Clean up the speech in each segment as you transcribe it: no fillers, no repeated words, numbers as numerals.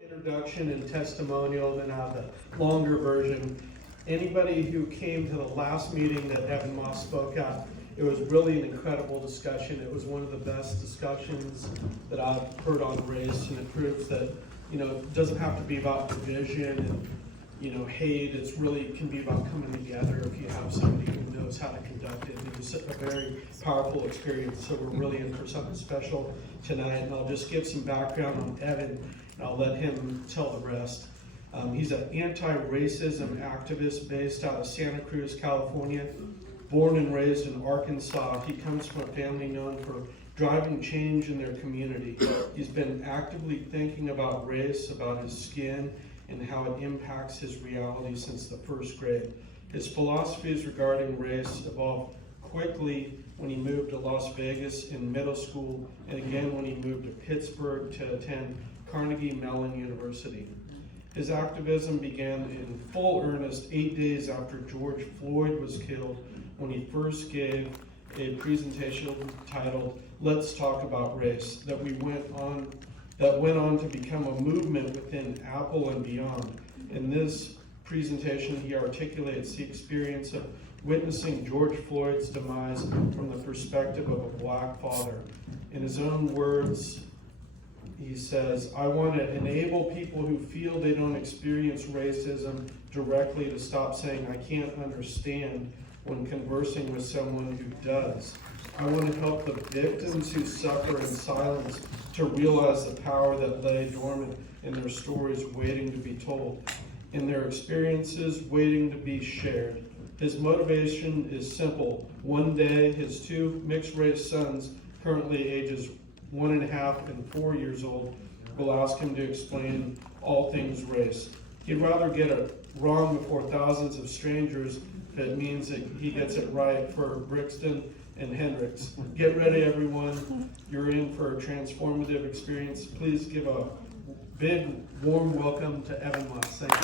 Introduction and testimonial, then I have the longer version. Anybody who came to the last meeting that Evan Moss spoke at, it was really an incredible discussion. It was one of the best discussions that I've heard on race, and it proves that, it doesn't have to be about division and, hate. It's really can be about coming together if you have somebody who knows how to conduct it. It was a very powerful experience, so we're really in for something special tonight. And I'll just give some background on Evan, and I'll let him tell the rest. He's an anti-racism activist based out of Santa Cruz, California. Born and raised in Arkansas, he comes from a family known for driving change in their community. He's been actively thinking about race, about his skin, and how it impacts his reality since the first grade. His philosophies regarding race evolved quickly when he moved to Las Vegas in middle school, and again when he moved to Pittsburgh to attend Carnegie Mellon University. His activism began in full earnest 8 days after George Floyd was killed, when he first gave a presentation titled "Let's Talk About Race" that went on to become a movement within Apple and beyond. In this presentation, he articulates the experience of witnessing George Floyd's demise from the perspective of a black father. In his own words, he says, "I want to enable people who feel they don't experience racism directly to stop saying, 'I can't understand,' when conversing with someone who does. I want to help the victims who suffer in silence to realize the power that lay dormant in their stories waiting to be told, in their experiences waiting to be shared." His motivation is simple. One day, his two mixed-race sons, currently ages 1.5 and 4 years old, will ask him to explain all things race. He'd rather get it wrong before thousands of strangers if it means that he gets it right for Brixton and Hendricks. Get ready, everyone. You're in for a transformative experience. Please give a big, warm welcome to Evan Moss. Thank you.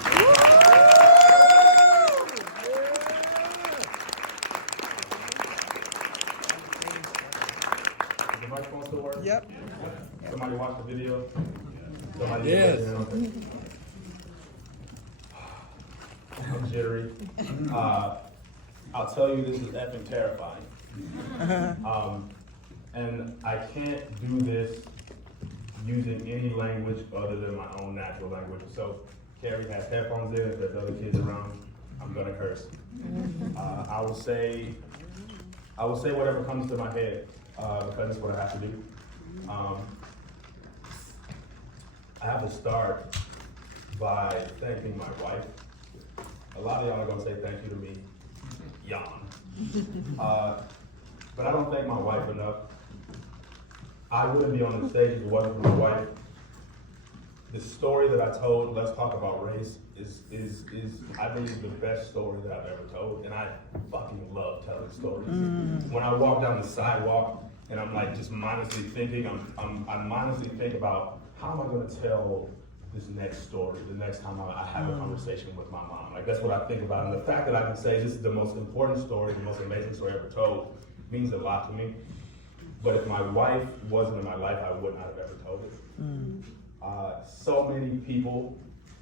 Is the microphone still working? Yep. Somebody watch the video? Somebody Yes. I'm Jerry. I'll tell you, this is effing terrifying. And I can't do this using any language other than my own natural language. So Carrie has headphones in. If there's other kids around, I'm gonna curse. I will say whatever comes to my head because it's what I have to do. I have to start by thanking my wife. A lot of y'all are gonna say thank you to me. Yawn. But I don't thank my wife enough. I wouldn't be on the stage if it wasn't for my wife. The story that I told, Let's Talk About Race, is I believe the best story that I've ever told, and I fucking love telling stories. When I walk down the sidewalk and I'm like just mindlessly thinking, I'm mindlessly thinking about how am I gonna tell this next story the next time I have a conversation with my mom. Like, that's what I think about. And the fact that I can say this is the most important story, the most amazing story ever told, means a lot to me. But if my wife wasn't in my life, I would not have ever told it. So many people,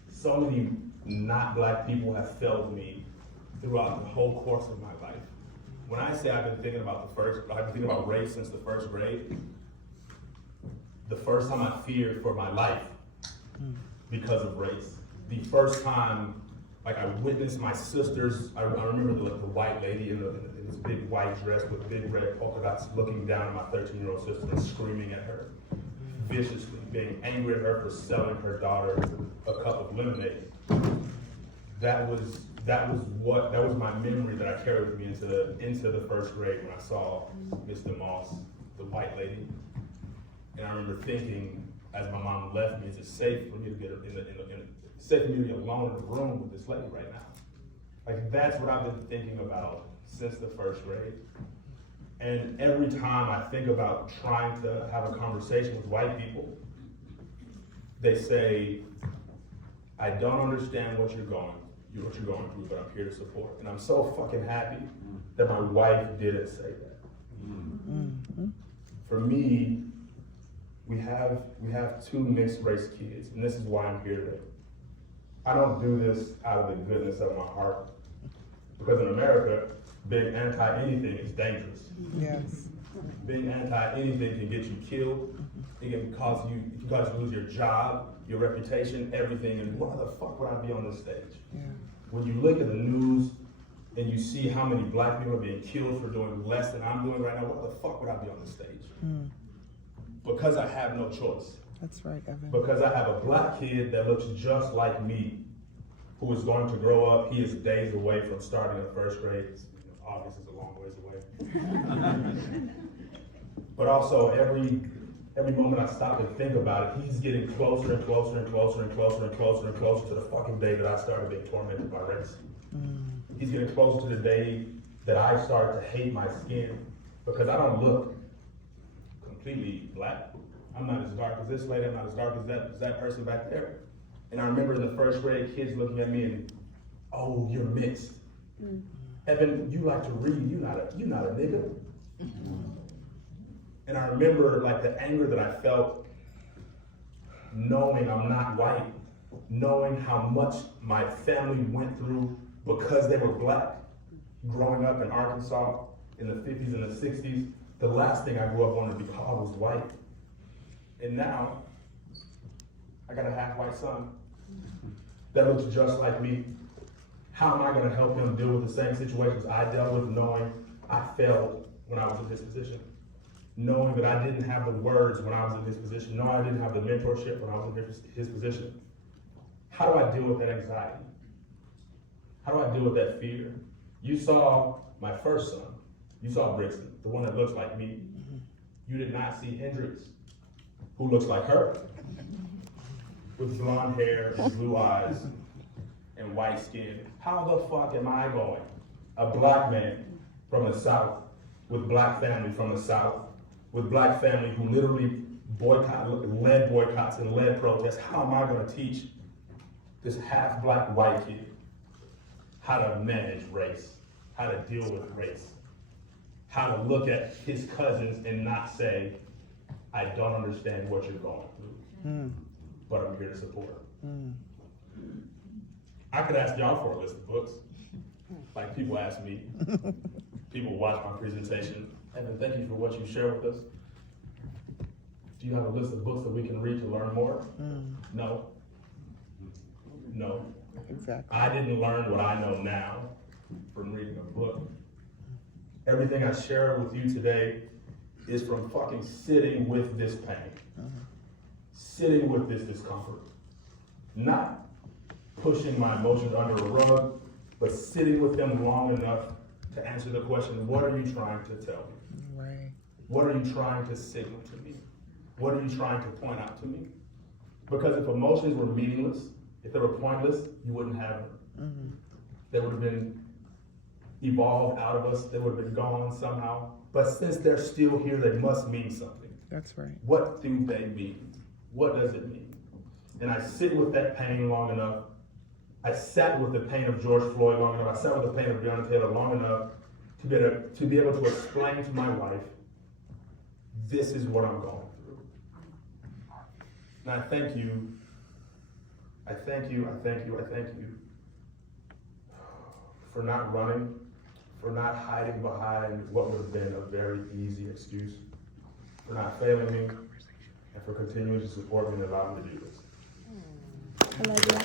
so many not black people have failed me throughout the whole course of my life. When I say I've been thinking about race since the first grade, the first time I feared for my life because of race. The first time, like, I witnessed my sisters, I remember the white lady in this big white dress with big red polka dots looking down at my 13-year-old sister and screaming at her, viciously, being angry at her for selling her daughter a cup of lemonade. That was my memory that I carried with me into the first grade when I saw Mr. Moss, the white lady. And I remember thinking, as my mom left me, is it safe for me to get safe for me to be alone in the room with this lady right now? Like, that's what I've been thinking about since the first grade. And every time I think about trying to have a conversation with white people, they say, I don't understand what you're going through, but I'm here to support. And I'm so fucking happy that my wife didn't say that. For me, we have two mixed race kids, and this is why I'm here today. I don't do this out of the goodness of my heart, because in America, being anti-anything is dangerous. Yes. Being anti-anything can get you killed. It can cause you to lose your job, your reputation, everything. And why the fuck would I be on this stage? Yeah. When you look at the news and you see how many black people are being killed for doing less than I'm doing right now, why the fuck would I be on this stage? Because I have no choice. That's right, Evan. Because I have a black kid that looks just like me, who is going to grow up. He is days away from starting in first grade. August is a long ways away. But also every moment I stop and think about it, he's getting closer and closer and closer and closer and closer and closer to the fucking day that I started being tormented by race. He's getting closer to the day that I started to hate my skin because I don't look completely black. I'm not as dark as this lady, I'm not as dark as that person back there. And I remember in the first grade, kids looking at me and, oh, you're mixed. Evan, you like to read, you're not a nigga. And I remember like the anger that I felt knowing I'm not white, knowing how much my family went through because they were black. Growing up in Arkansas in the 50s and the 60s, the last thing I grew up wanted to be called was white. And now, I got a half-white son that looks just like me. How am I gonna help him deal with the same situations I dealt with, knowing I failed when I was in his position? Knowing that I didn't have the words when I was in his position, knowing I didn't have the mentorship when I was in his position. How do I deal with that anxiety? How do I deal with that fear? You saw my first son. You saw Brixton, the one that looks like me. You did not see Hendrix, who looks like her, with blonde hair and blue eyes and white skin. How the fuck am I going? A black man from the South, with black family from the South, with black family who literally led boycotts and led protests. How am I gonna teach this half-black white kid how to manage race, how to deal with race, how to look at his cousins and not say, I don't understand what you're going through, but I'm here to support. I could ask y'all for a list of books, like people ask me. People watch my presentation. Evan, thank you for what you share with us. Do you have a list of books that we can read to learn more? No. No. Exactly. I didn't learn what I know now from reading a book. Everything I share with you today is from fucking sitting with this pain, sitting with this discomfort, not pushing my emotions under a rug, but sitting with them long enough to answer the question, what are you trying to tell me? Right. What are you trying to signal to me? What are you trying to point out to me? Because if emotions were meaningless, if they were pointless, you wouldn't have them. They would have been evolved out of us, they would have been gone somehow. But since they're still here, they must mean something. That's right. What do they mean? What does it mean? And I sit with that pain long enough. I sat with the pain of George Floyd long enough. I sat with the pain of Breonna Taylor long enough to be able to explain to my wife, this is what I'm going through. And I thank you. I thank you for not running, for not hiding behind what would have been a very easy excuse, for not failing me, and for continuing to support me and allow me to do this. I love you.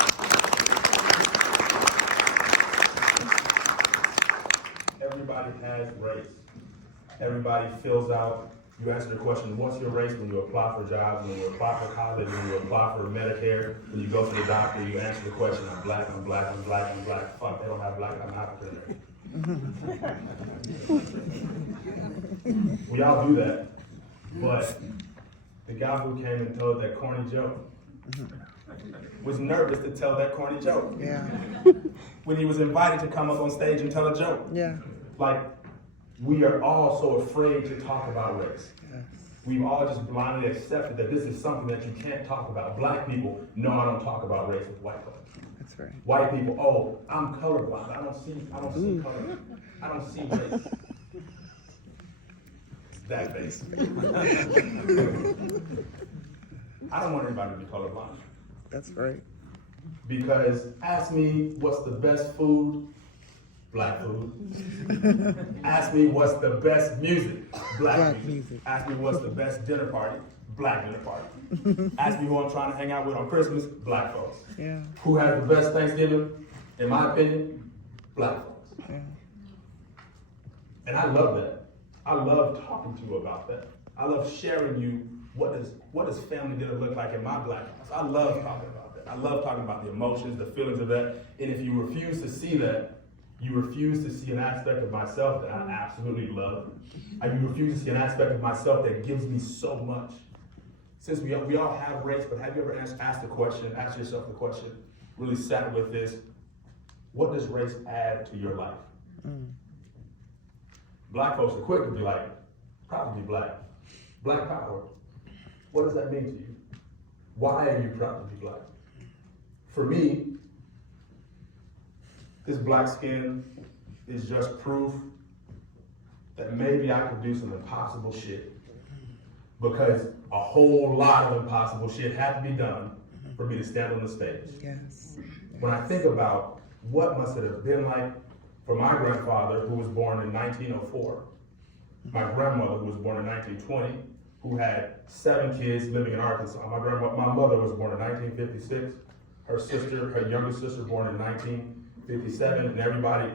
Everybody has race. Everybody fills out, you answer the question, what's your race when you apply for jobs, when you apply for college, when you apply for Medicare, when you go to the doctor, you answer the question, I'm black, I'm black, I'm black, I'm black. Fuck, they don't have black, I'm African. We all do that, but the guy who came and told that corny joke was nervous to tell that corny joke. Yeah. When he was invited to come up on stage and tell a joke. Yeah. Like, we are all so afraid to talk about race. Yes. We've all just blindly accepted that this is something that you can't talk about. Black people, no, I don't talk about race with white folks. That's right. White people, oh, I'm colorblind. I don't see color. I don't see race. That face. I don't want anybody to be colorblind. That's right. Because ask me what's the best food, black food. Ask me what's the best music, black music. Ask me what's the best dinner party, black dinner party. Ask me who I'm trying to hang out with on Christmas, black folks. Yeah. Who has the best Thanksgiving, in my opinion, black folks. Yeah. And I love that. I love talking to you about that. I love sharing you what does family dinner look like in my black house. I love talking about that. I love talking about the emotions, the feelings of that. And if you refuse to see that, you refuse to see an aspect of myself that I absolutely love. And you refuse to see an aspect of myself that gives me so much. Since we all have race, but have you ever asked the question, asked yourself the question, really sat with this, what does race add to your life? Black folks are quick to be like, proud to be black. Black power. What does that mean to you? Why are you proud to be black? For me, this black skin is just proof that maybe I could do some impossible shit. Because a whole lot of impossible shit had to be done for me to stand on the stage. Yes. When I think about what must it have been like for my grandfather, who was born in 1904, my grandmother, who was born in 1920, who had 7 kids living in Arkansas. My mother was born in 1956. Her younger sister, born in 1957, and everybody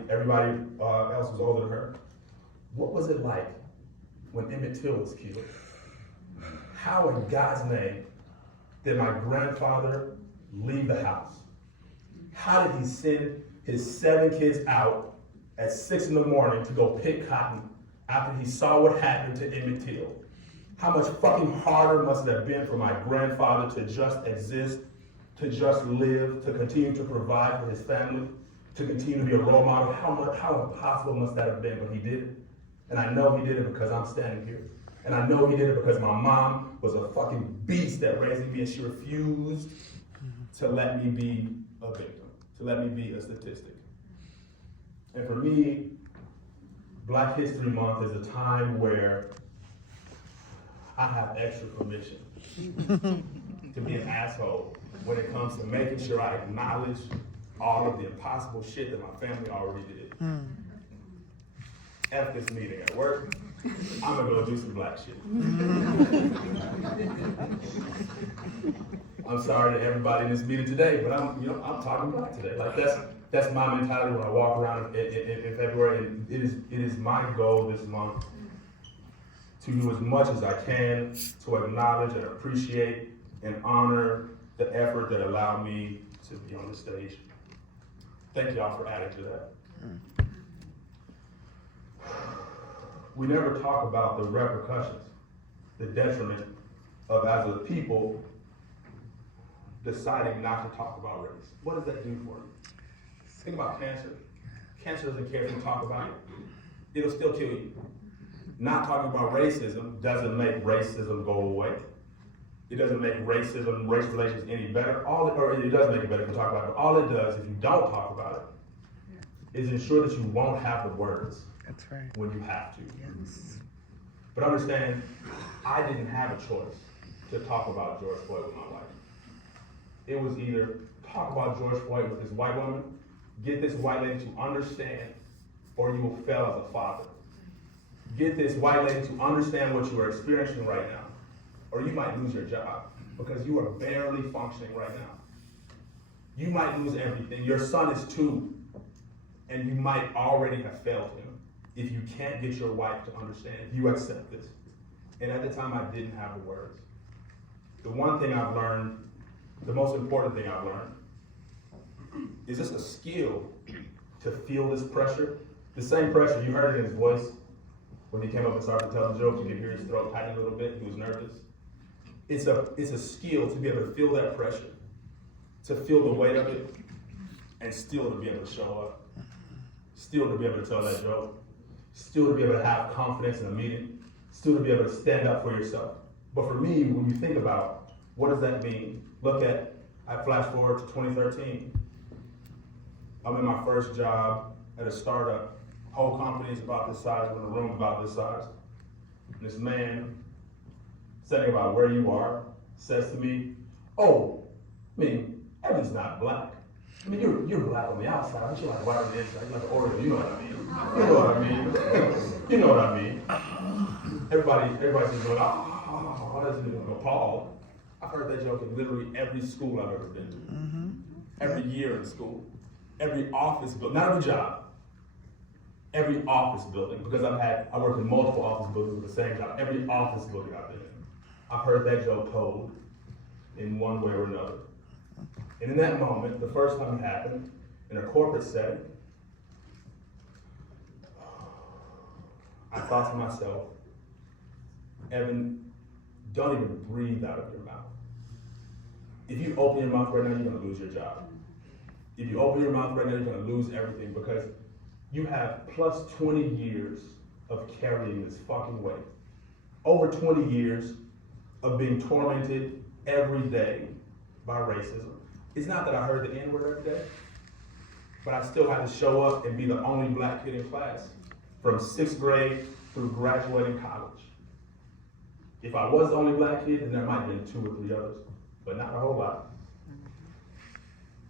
else was older than her. What was it like when Emmett Till was killed? How in God's name did my grandfather leave the house? How did he send his 7 kids out at 6 in the morning to go pick cotton after he saw what happened to Emmett Till? How much fucking harder must it have been for my grandfather to just exist, to just live, to continue to provide for his family, to continue to be a role model? How impossible must that have been? But he did it. And I know he did it because I'm standing here. And I know he did it because my mom was a fucking beast at raising me, and she refused to let me be a victim, to let me be a statistic. And for me, Black History Month is a time where I have extra permission to be an asshole when it comes to making sure I acknowledge all of the impossible shit that my family already did. F this meeting at work. I'm gonna go do some black shit. I'm sorry to everybody in this meeting today, but I'm talking black today. Like that's my mentality when I walk around in February. And it is my goal this month to do as much as I can to acknowledge and appreciate and honor the effort that allowed me to be on the stage. Thank y'all for adding to that. We never talk about the repercussions, the detriment of, as a people, deciding not to talk about race. What does that do for you? Think about cancer. Cancer doesn't care if you talk about it. It'll still kill you. Not talking about racism doesn't make racism go away. It doesn't make race relations any better. It does make it better if you talk about it, but all it does, if you don't talk about it, is ensure that you won't have the words. That's right. When you have to. Yes. But understand, I didn't have a choice to talk about George Floyd with my wife. It was either talk about George Floyd with this white woman, get this white lady to understand, or you will fail as a father. Get this white lady to understand what you are experiencing right now, or you might lose your job because you are barely functioning right now. You might lose everything. Your son is 2, and you might already have failed him if you can't get your wife to understand, if you accept this. And at the time, I didn't have the words. The one thing I've learned, the most important thing I've learned, is just a skill to feel this pressure. The same pressure, you heard it in his voice. When he came up and started to tell the jokes, you could hear his throat tighten a little bit, he was nervous. It's a skill to be able to feel that pressure, to feel the weight of it, and still to be able to show up. Still to be able to tell that joke. Still to be able to have confidence in a meeting, still to be able to stand up for yourself. But for me, when you think about what does that mean, I flash forward to 2013. I'm in my first job at a startup. Whole company is about this size, we're in a room about this size. And this man saying about where you are, says to me, "Oh, I mean, Evan's not black. I mean, you're black on the outside, aren't you? Like white on the inside, you're like an Oreo. You know what I mean? You know what I mean? You know what I mean?" Everybody's just going, "Oh, why does it go Paul?" I've heard that joke in literally every school I've ever been to. Every year in school, every office building, not every job, every office building, because I worked in multiple office buildings with the same job. Every office building I've been in, I've heard that joke told in one way or another. And in that moment, the first time it happened, in a corporate setting, I thought to myself, Evan, don't even breathe out of your mouth. If you open your mouth right now, you're gonna lose your job. If you open your mouth right now, you're gonna lose everything, because you have plus 20 years of carrying this fucking weight. Over 20 years of being tormented every day by racism. It's not that I heard the N-word every day, but I still had to show up and be the only black kid in class from 6th grade through graduating college. If I was the only black kid, then there might have been 2 or 3 others, but not a whole lot.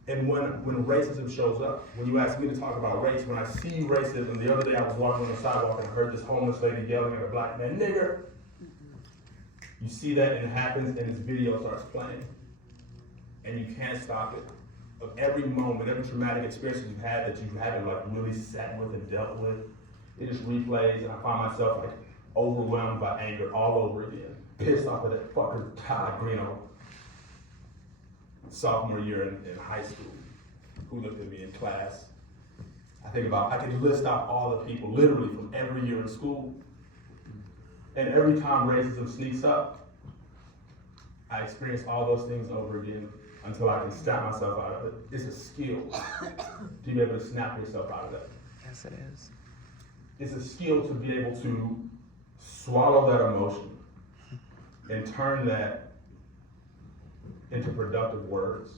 And when racism shows up, when you ask me to talk about race, when I see racism, the other day I was walking on the sidewalk and I heard this homeless lady yelling at a black man, "Nigger." You see that and it happens and this video starts playing. And you can't stop it. Of every moment, every traumatic experience you've had that you haven't like really sat with and dealt with, it just replays, and I find myself like overwhelmed by anger all over again. Pissed off of that fucker Todd Greeno, sophomore year in high school, who looked at me in class. I could list out all the people literally from every year in school. And every time racism sneaks up, I experience all those things over again until I can snap myself out of it. It's a skill to be able to snap yourself out of that. Yes, it is. It's a skill to be able to swallow that emotion and turn that into productive words.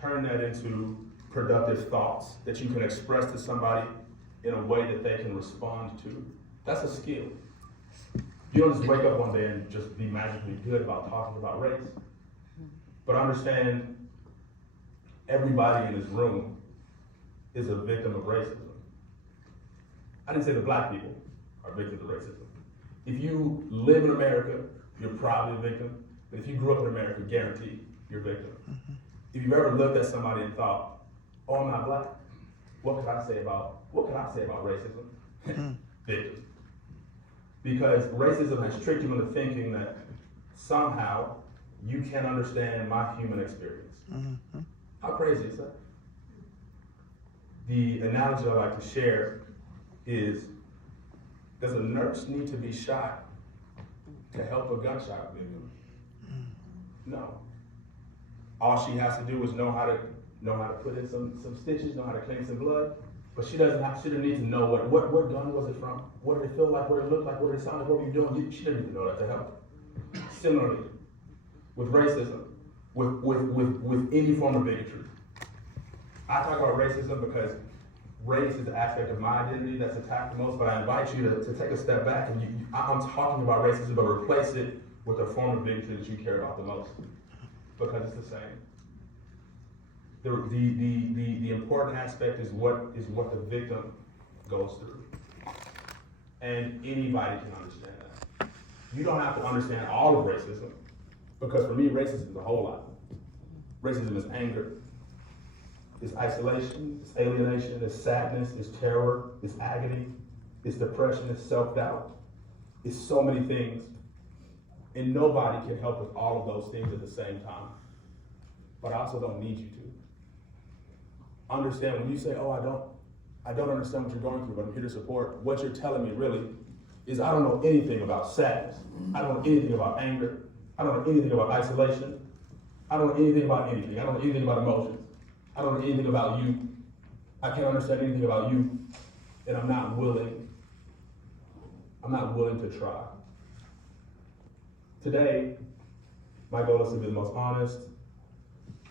Turn that into productive thoughts that you can express to somebody in a way that they can respond to. That's a skill. You don't just wake up one day and just be magically good about talking about race. But understand, everybody in this room is a victim of racism. I didn't say the black people are victims of racism. If you live in America, you're probably a victim. But if you grew up in America, guaranteed, you're a victim. If you've ever looked at somebody and thought, "Oh, I'm not black, what could I say about racism?" Victim. Because racism has tricked you into thinking that somehow you can understand my human experience. How crazy is that? The analogy I like to share is, does a nurse need to be shot to help a gunshot victim? No. All she has to do is know how to put in some stitches, know how to clean some blood, but she doesn't need to know what gun was it from, what did it feel like, what did it look like, what did it sound like, what were you doing? She didn't need to know that to help. Similarly, with racism, with any form of bigotry. I talk about racism because race is the aspect of my identity that's attacked the most, but I invite you to take a step back and I'm talking about racism, but replace it with a form of bigotry that you care about the most, because it's the same. The important aspect is what the victim goes through. And anybody can understand that. You don't have to understand all of racism, because for me, racism is a whole lot. Racism is anger, it's isolation, it's alienation, it's sadness, it's terror, it's agony, it's depression, it's self-doubt. It's so many things. And nobody can help with all of those things at the same time. But I also don't need you to. Understand when you say, "Oh, I don't understand what you're going through, but I'm here to support," what you're telling me really is, I don't know anything about sadness. I don't know anything about anger. I don't know anything about isolation. I don't know anything about anything. I don't know anything about emotions. I don't know anything about you. I can't understand anything about you, and I'm not willing to try. Today, my goal is to be the most honest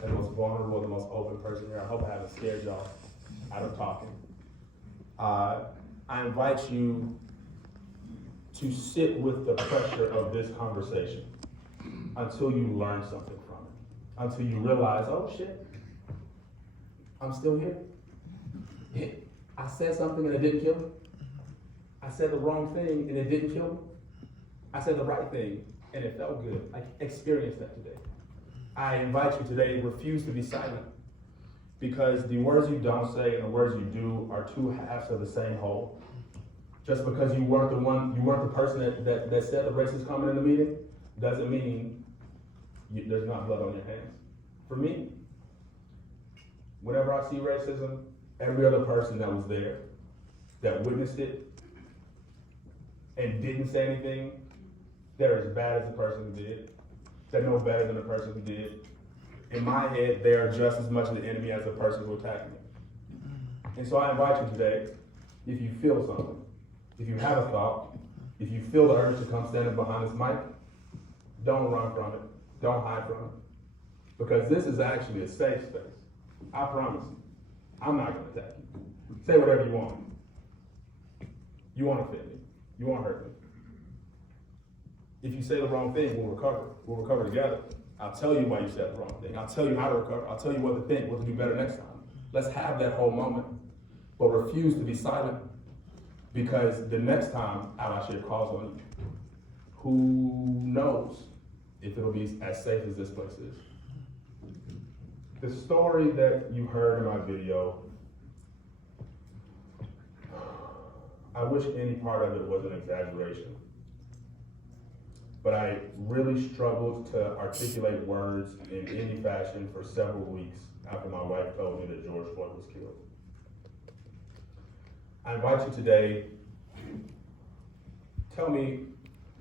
and the most vulnerable, the most open person here. I hope I haven't scared y'all out of talking. I invite you to sit with the pressure of this conversation. until you learn something from it. Until you realize, oh shit, I'm still here. I said something and it didn't kill me. I said the wrong thing and it didn't kill me. I said the right thing and it felt good. I experienced that today. I invite you today, refuse to be silent. Because the words you don't say and the words you do are two halves of the same whole. Just because you weren't the person that said the racist comment in the meeting, doesn't mean there's not blood on your hands. For me, whenever I see racism, every other person that was there, that witnessed it, and didn't say anything, they're as bad as the person who did. They're no better than the person who did. In my head, they are just as much an enemy as the person who attacked me. And so I invite you today, if you feel something, if you have a thought, if you feel the urge to come standing behind this mic, don't run from it. Don't hide from it. Because this is actually a safe space. I promise you. I'm not going to attack you. Say whatever you want. You won't offend me. You won't hurt me. If you say the wrong thing, we'll recover. We'll recover together. I'll tell you why you said the wrong thing. I'll tell you how to recover. I'll tell you what to think, what to do better next time. Let's have that whole moment. But refuse to be silent, because the next time Alashir calls on you, who knows if it'll be as safe as this place is. The story that you heard in my video, I wish any part of it was an exaggeration. But I really struggled to articulate words in any fashion for several weeks after my wife told me that George Floyd was killed. I invite you today, tell me,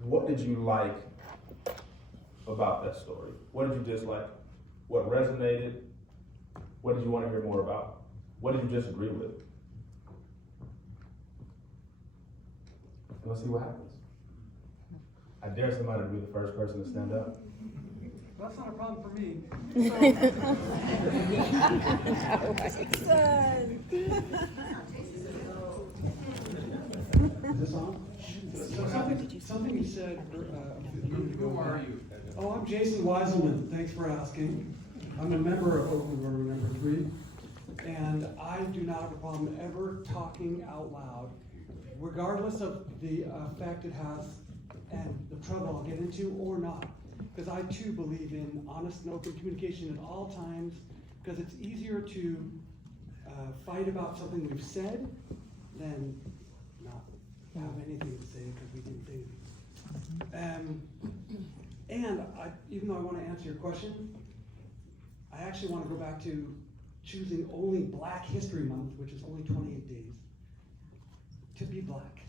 what did you like about that story? What did you dislike? What resonated? What did you want to hear more about? What did you disagree with? And let's see what happens. I dare somebody to be the first person to stand up. That's not a problem for me. Is this on? Something you said a minute ago. Who are you? Oh, I'm Jason Weiselman. Thanks for asking. I'm a member of Oakland Rotary number 3, and I do not have a problem ever talking out loud, regardless of the effect it has and the trouble I'll get into or not. Because I too believe in honest and open communication at all times, because it's easier to fight about something we've said than not have anything to say because we didn't say anything. And even though I want to answer your question, I actually want to go back to choosing only Black History Month, which is only 28 days, to be black.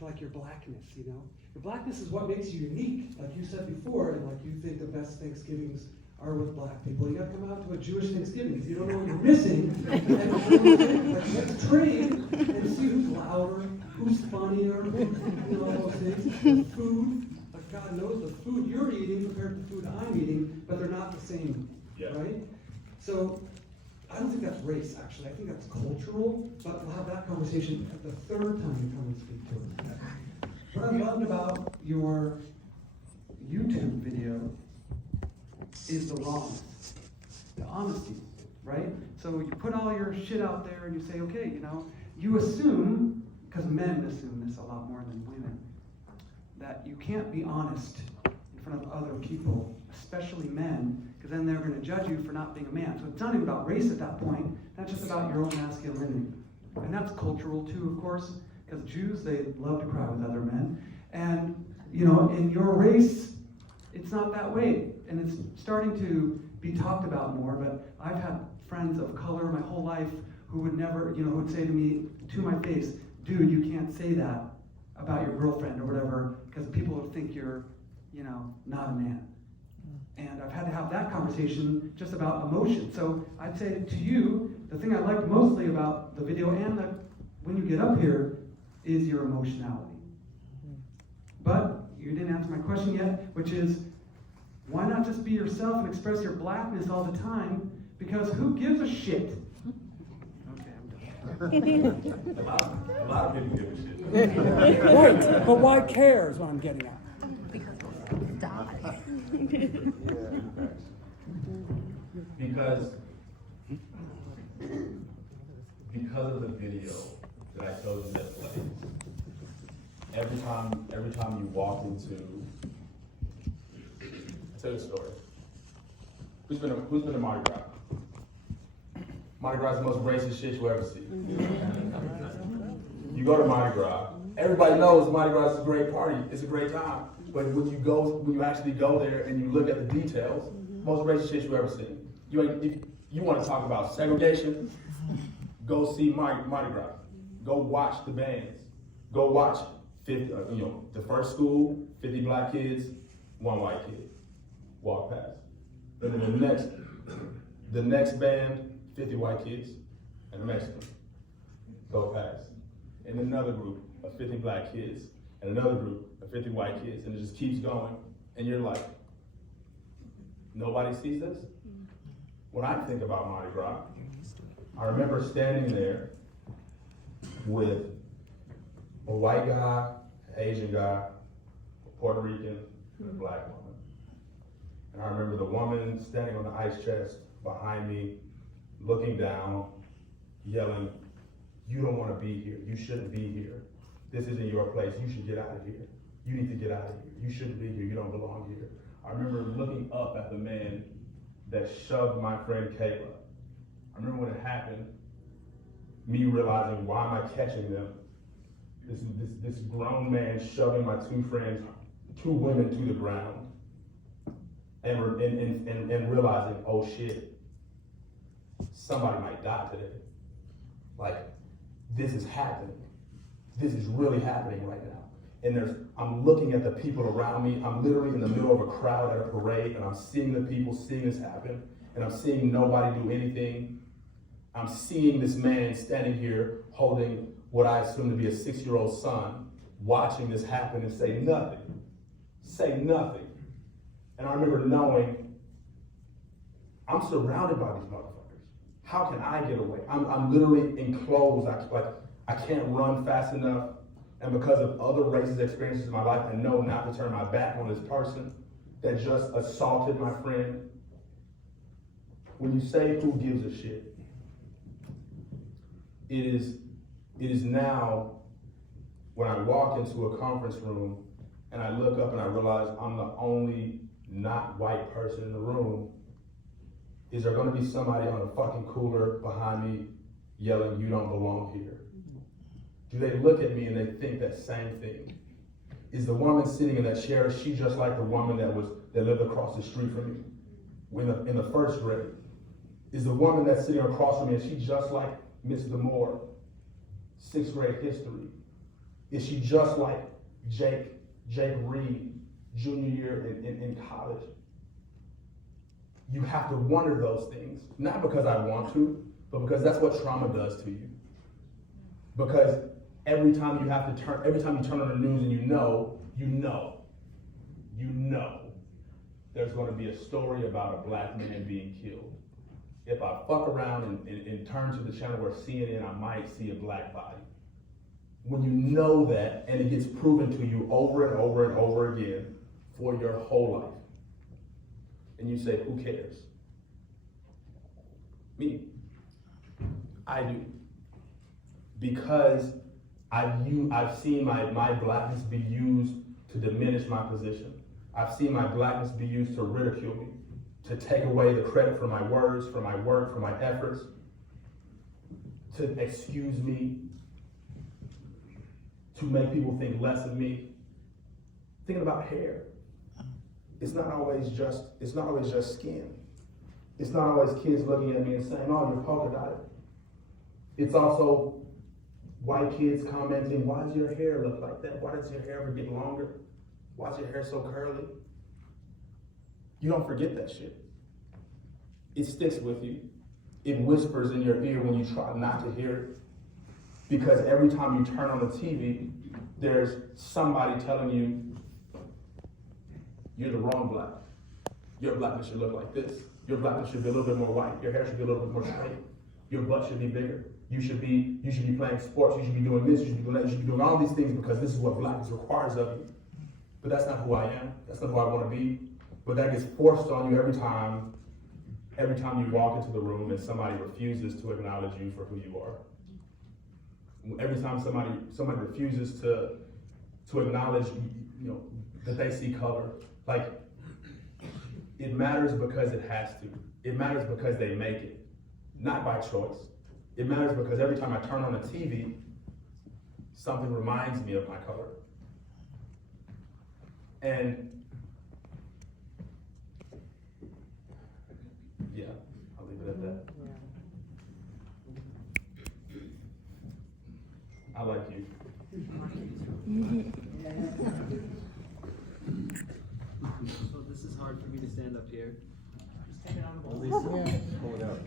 Like your blackness, you know? Your blackness is what makes you unique, like you said before, and like you think the best Thanksgivings are with black people. You gotta come out to a Jewish Thanksgiving. If you don't know what you're missing, like, let's trade and see who's louder, who's funnier, you know, all those things. The food, like God knows the food you're eating compared to the food I'm eating, but they're not the same, right? So I don't think that's race, actually. I think that's cultural, but we'll have that conversation at the third time you come and speak to it. What I loved about your YouTube video is the rawness, the honesty, right? So you put all your shit out there and you say, okay, you know, you assume, because men assume this a lot more than women, that you can't be honest in front of other people, especially men, because then they're going to judge you for not being a man. So it's not even about race at that point. That's just about your own masculinity. And that's cultural too, of course, because Jews, they love to cry with other men. And, you know, in your race, it's not that way. And it's starting to be talked about more, but I've had friends of color my whole life who would never, you know, who would say to me, to my face, dude, you can't say that about your girlfriend or whatever, because people would think you're, you know, not a man. And I've had to have that conversation just about emotion. So I'd say to you, the thing I liked mostly about the video and when you get up here is your emotionality. But you didn't answer my question yet, which is, why not just be yourself and express your blackness all the time? Because who gives a shit? Okay, I'm done. A lot of people give a shit. Right, but why care is what I'm getting at. Because we'll die. Because of the video that I told you that plays, every time you walk into, I'll tell you a story. Who's been to Mardi Gras? Mardi Gras is the most racist shit you ever see. You go to Mardi Gras, everybody knows Mardi Gras is a great party, it's a great time. But when you actually go there and you look at the details, most racist shit you ever seen. If you want to talk about segregation, go see Mardi Gras. Go watch the bands. Go watch 50, the first school, 50 black kids, 1 white kid. Walk past. And then the next band, 50 white kids and a Mexican. Go past. And another group of 50 black kids and another group of 50 white kids. And it just keeps going. And you're like, nobody sees this? When I think about Mardi Gras, I remember standing there with a white guy, an Asian guy, a Puerto Rican, and a black woman. And I remember the woman standing on the ice chest behind me, looking down, yelling, "You don't want to be here. You shouldn't be here. This isn't your place. You should get out of here. You need to get out of here. You shouldn't be here. You don't belong here." I remember looking up at the man that shoved my friend Kayla. I remember when it happened, me realizing, why am I catching them? This grown man shoving my two women to the ground, and realizing, oh shit, somebody might die today. Like, this is happening. This is really happening right now. And I'm looking at the people around me. I'm literally in the middle of a crowd at a parade, and I'm seeing the people seeing this happen, and I'm seeing nobody do anything. I'm seeing this man standing here holding what I assume to be a 6-year-old son, watching this happen and say nothing. Say nothing. And I remember knowing, I'm surrounded by these motherfuckers. How can I get away? I'm literally enclosed. I can't run fast enough. And because of other racist experiences in my life, I know not to turn my back on this person that just assaulted my friend. When you say who gives a shit, it is now when I walk into a conference room and I look up and I realize I'm the only not white person in the room, is there gonna be somebody on a fucking cooler behind me yelling, "You don't belong here"? Do they look at me and they think that same thing? Is the woman sitting in that chair, is she just like the woman that lived across the street from me in the first grade? Is the woman that's sitting across from me, is she just like Miss Demore, 6th grade history? Is she just like Jake Reed, junior year in college? You have to wonder those things, not because I want to, but because that's what trauma does to you. Because every time you turn on the news and you know, there's going to be a story about a black man being killed. If I fuck around and turn to the channel where CNN, I might see a black body. When you know that, and it gets proven to you over and over and over again for your whole life, and you say, who cares? Me. I do. Because I've seen my blackness be used to diminish my position. I've seen my blackness be used to ridicule me, to take away the credit for my words, for my work, for my efforts, to excuse me, to make people think less of me. Thinking about hair. It's not always just skin. It's not always kids looking at me and saying, "Oh, you're polka dotted." It's also white kids commenting, "Why does your hair look like that? Why does your hair ever get longer? Why is your hair so curly?" You don't forget that shit. It sticks with you. It whispers in your ear when you try not to hear it. Because every time you turn on the TV, there's somebody telling you, you're the wrong black. Your blackness should look like this. Your blackness should be a little bit more white. Your hair should be a little bit more straight. Your butt should be bigger. You should be playing sports. You should be doing this. You should be doing that. You should be doing all these things because this is what blackness requires of you. But that's not who I am. That's not who I want to be. but that gets forced on you every time you walk into the room and somebody refuses to acknowledge you for who you are. Every time somebody refuses to acknowledge, you know, that they see color. Like, it matters because it has to. It matters because they make it, not by choice. It matters because every time I turn on the TV, something reminds me of my color. And yeah, I'll leave it at that. I like you. So this is hard for me to stand up here. Just take it on the At ball. least pull it out.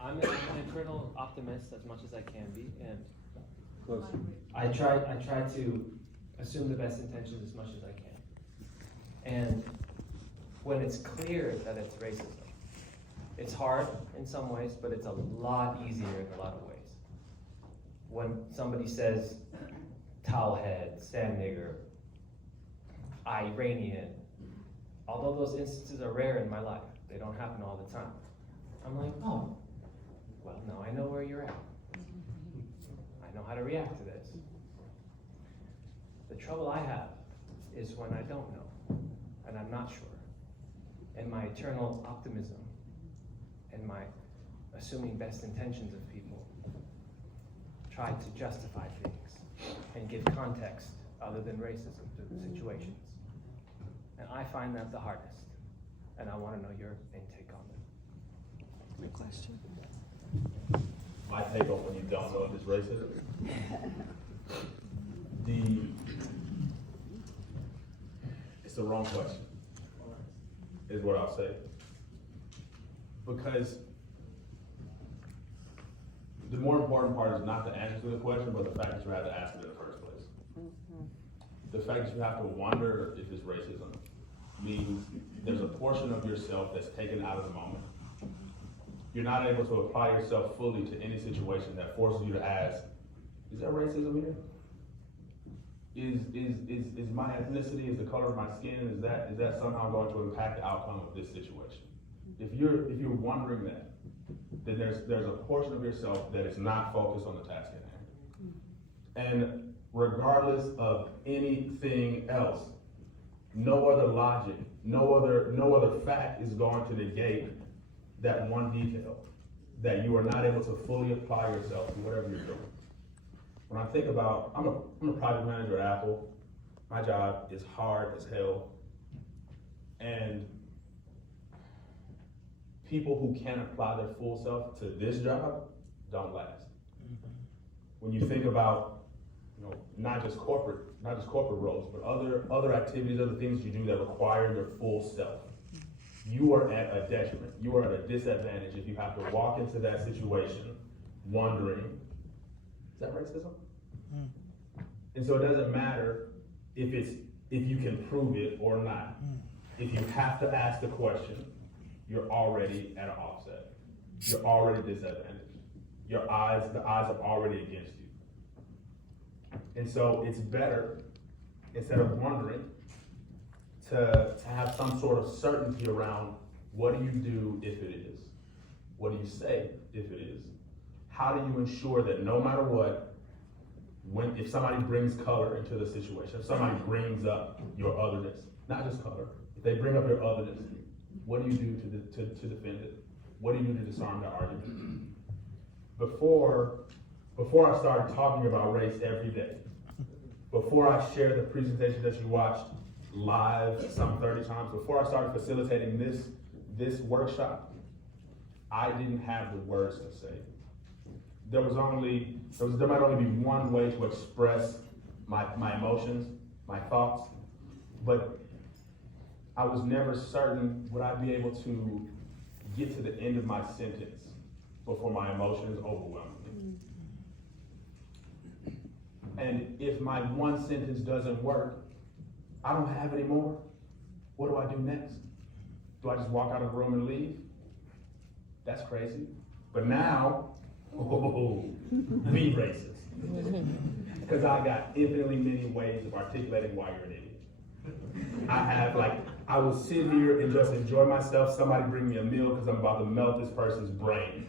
I'm an internal optimist as much as I can be, and Close. I try to assume the best intentions as much as I can. And when it's clear that it's racism, it's hard in some ways, but it's a lot easier in a lot of ways. When somebody says towel head, sand nigger, Iranian, although those instances are rare in my life, they don't happen all the time. I'm like, oh, well, now I know where you're at. I know how to react to this. The trouble I have is when I don't know, and I'm not sure. And my eternal optimism and my assuming best intentions of people try to justify things and give context other than racism to the situations. And I find that the hardest. And I want to know your intake on it. Good question. My take on when you don't know if it's racism. It's the wrong question, is what I'll say. Because the more important part is not the answer to the question, but the fact that you have to ask it in the first place. The fact that you have to wonder if it's racism means there's a portion of yourself that's taken out of the moment. You're not able to apply yourself fully to any situation that forces you to ask, is there racism here? Is my ethnicity, is the color of my skin, is that somehow going to impact the outcome of this situation? If you're wondering that, then there's a portion of yourself that is not focused on the task at hand. And regardless of anything else, no other logic, no other fact is going to negate that one detail, that you are not able to fully apply yourself to whatever you're doing. When I think about, I'm a project manager at Apple. My job is hard as hell. And people who can't apply their full self to this job don't last. When you think about, you know, not just corporate roles, but other activities, other things you do that require your full self, you are at a detriment. You are at a disadvantage if you have to walk into that situation wondering, is that racism? And so it doesn't matter if you can prove it or not. If you have to ask the question, you're already at an offset. You're already disadvantaged. The odds are already against you. And so it's better, instead of wondering, to have some sort of certainty around what do you do if it is? What do you say if it is? How do you ensure that no matter what, if somebody brings color into the situation, if somebody brings up your otherness, not just color, if they bring up your otherness, what do you do to defend it? What do you do to disarm the argument? Before I started talking about race every day, before I shared the presentation that you watched live some 30 times, before I started facilitating this workshop, I didn't have the words to say. There might only be one way to express my emotions, my thoughts, but I was never certain would I be able to get to the end of my sentence before my emotions overwhelmed me. And if my one sentence doesn't work, I don't have any more. What do I do next? Do I just walk out of the room and leave? That's crazy. But now, be racist. Because I got infinitely many ways of articulating why you're an idiot. I will sit here and just enjoy myself. Somebody bring me a meal because I'm about to melt this person's brain